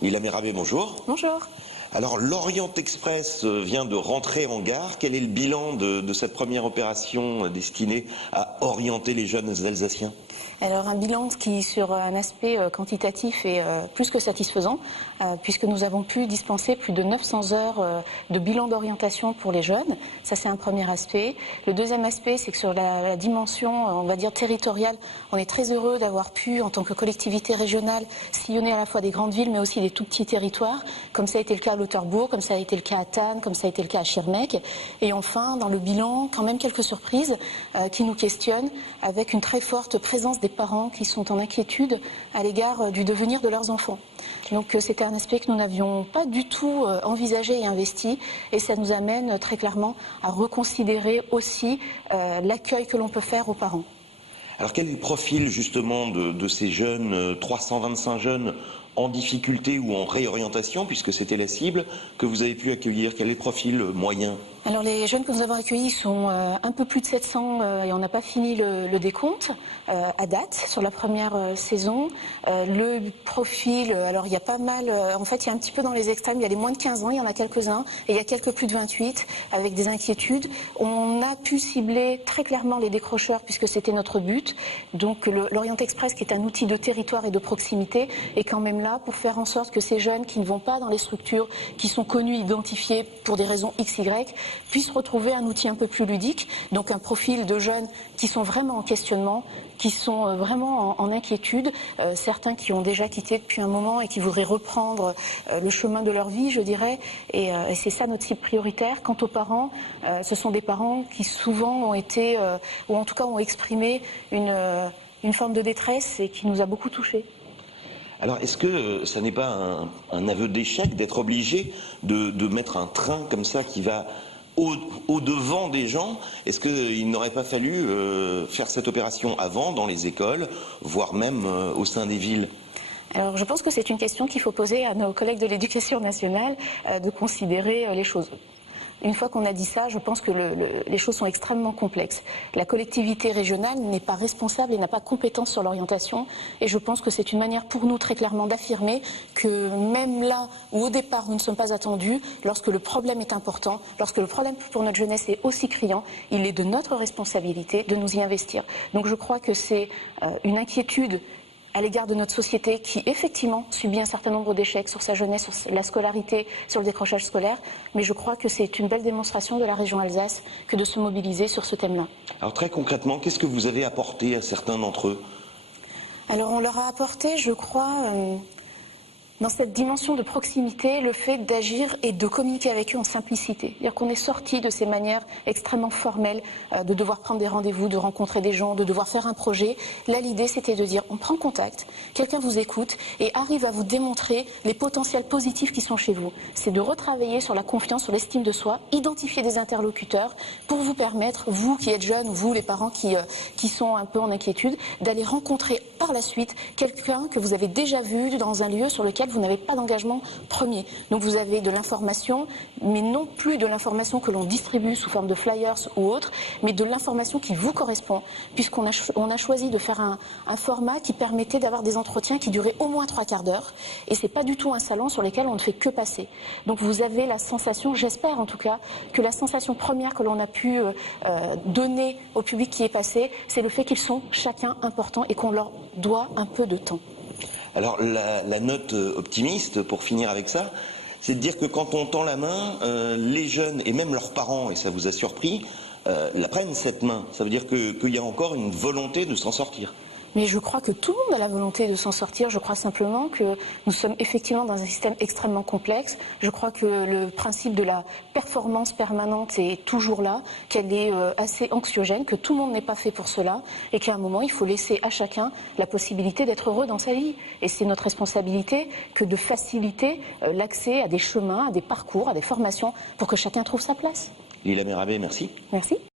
Lila Mérabé, bonjour. Bonjour. Alors, l'Orient Express vient de rentrer en gare. Quel est le bilan de cette première opération destinée à orienter les jeunes Alsaciens? Alors un bilan qui sur un aspect quantitatif est plus que satisfaisant puisque nous avons pu dispenser plus de 900 heures de bilan d'orientation pour les jeunes. Ça c'est un premier aspect. Le deuxième aspect c'est que sur la dimension on va dire territoriale, on est très heureux d'avoir pu en tant que collectivité régionale sillonner à la fois des grandes villes mais aussi des tout petits territoires comme ça a été le cas à Lauterbourg, comme ça a été le cas à Thann, comme ça a été le cas à Schirmeck. Et enfin dans le bilan quand même quelques surprises qui nous questionnent avec une très forte présence des parents qui sont en inquiétude à l'égard du devenir de leurs enfants. Donc c'était un aspect que nous n'avions pas du tout envisagé et investi et ça nous amène très clairement à reconsidérer aussi l'accueil que l'on peut faire aux parents. Alors quel est le profil justement de ces jeunes, 325 jeunes en difficulté ou en réorientation, puisque c'était la cible, que vous avez pu accueillir? Quel est le profil moyen? Alors les jeunes que nous avons accueillis sont un peu plus de 700 et on n'a pas fini le décompte à date sur la première saison. Le profil, alors il y a pas mal, en fait il y a un petit peu dans les extrêmes, il y a les moins de 15 ans, il y en a quelques-uns et il y a quelques plus de 28 avec des inquiétudes. On a pu cibler très clairement les décrocheurs puisque c'était notre but. Donc l'Orient Express qui est un outil de territoire et de proximité est quand même là pour faire en sorte que ces jeunes qui ne vont pas dans les structures qui sont connues, identifiées pour des raisons XY, puissent retrouver un outil un peu plus ludique, donc un profil de jeunes qui sont vraiment en questionnement, qui sont vraiment en inquiétude, certains qui ont déjà quitté depuis un moment et qui voudraient reprendre le chemin de leur vie, je dirais, et c'est ça notre cible prioritaire. Quant aux parents, ce sont des parents qui souvent ont été, ou en tout cas ont exprimé une forme de détresse et qui nous a beaucoup touchés. Alors, est-ce que ça n'est pas un aveu d'échec d'être obligé de mettre un train comme ça qui va au-devant des gens? Est-ce qu'il n'aurait pas fallu faire cette opération avant dans les écoles, voire même au sein des villes? Alors je pense que c'est une question qu'il faut poser à nos collègues de l'éducation nationale, de considérer les choses. Une fois qu'on a dit ça, je pense que les choses sont extrêmement complexes. La collectivité régionale n'est pas responsable et n'a pas compétence sur l'orientation. Et je pense que c'est une manière pour nous très clairement d'affirmer que même là où au départ nous ne sommes pas attendus, lorsque le problème est important, lorsque le problème pour notre jeunesse est aussi criant, il est de notre responsabilité de nous y investir. Donc je crois que c'est une inquiétude à l'égard de notre société qui effectivement subit un certain nombre d'échecs sur sa jeunesse, sur la scolarité, sur le décrochage scolaire, mais je crois que c'est une belle démonstration de la région Alsace que de se mobiliser sur ce thème-là. Alors très concrètement, qu'est-ce que vous avez apporté à certains d'entre eux? Alors on leur a apporté, je crois, dans cette dimension de proximité, le fait d'agir et de communiquer avec eux en simplicité. C'est-à-dire qu'on est sorti de ces manières extrêmement formelles de devoir prendre des rendez-vous, de rencontrer des gens, de devoir faire un projet. Là, l'idée, c'était de dire, on prend contact, quelqu'un vous écoute et arrive à vous démontrer les potentiels positifs qui sont chez vous. C'est de retravailler sur la confiance, sur l'estime de soi, identifier des interlocuteurs pour vous permettre, vous qui êtes jeunes, vous les parents qui sont un peu en inquiétude, d'aller rencontrer par la suite quelqu'un que vous avez déjà vu dans un lieu sur lequel vous n'avez pas d'engagement premier. Donc vous avez de l'information, mais non plus de l'information que l'on distribue sous forme de flyers ou autre, mais de l'information qui vous correspond, puisqu'on a choisi de faire un format qui permettait d'avoir des entretiens qui duraient au moins 3/4 d'heure, et c'est pas du tout un salon sur lequel on ne fait que passer. Donc vous avez la sensation, j'espère en tout cas, que la sensation première que l'on a pu donner au public qui est passé, c'est le fait qu'ils sont chacun importants et qu'on leur doit un peu de temps. Alors la note optimiste, pour finir avec ça, c'est de dire que quand on tend la main, les jeunes et même leurs parents, et ça vous a surpris, la prennent cette main. Ça veut dire qu'il y a encore une volonté de s'en sortir. Mais je crois que tout le monde a la volonté de s'en sortir. Je crois simplement que nous sommes effectivement dans un système extrêmement complexe. Je crois que le principe de la performance permanente est toujours là, qu'elle est assez anxiogène, que tout le monde n'est pas fait pour cela et qu'à un moment, il faut laisser à chacun la possibilité d'être heureux dans sa vie. Et c'est notre responsabilité que de faciliter l'accès à des chemins, à des parcours, à des formations pour que chacun trouve sa place. Lila Mérabé, merci. Merci.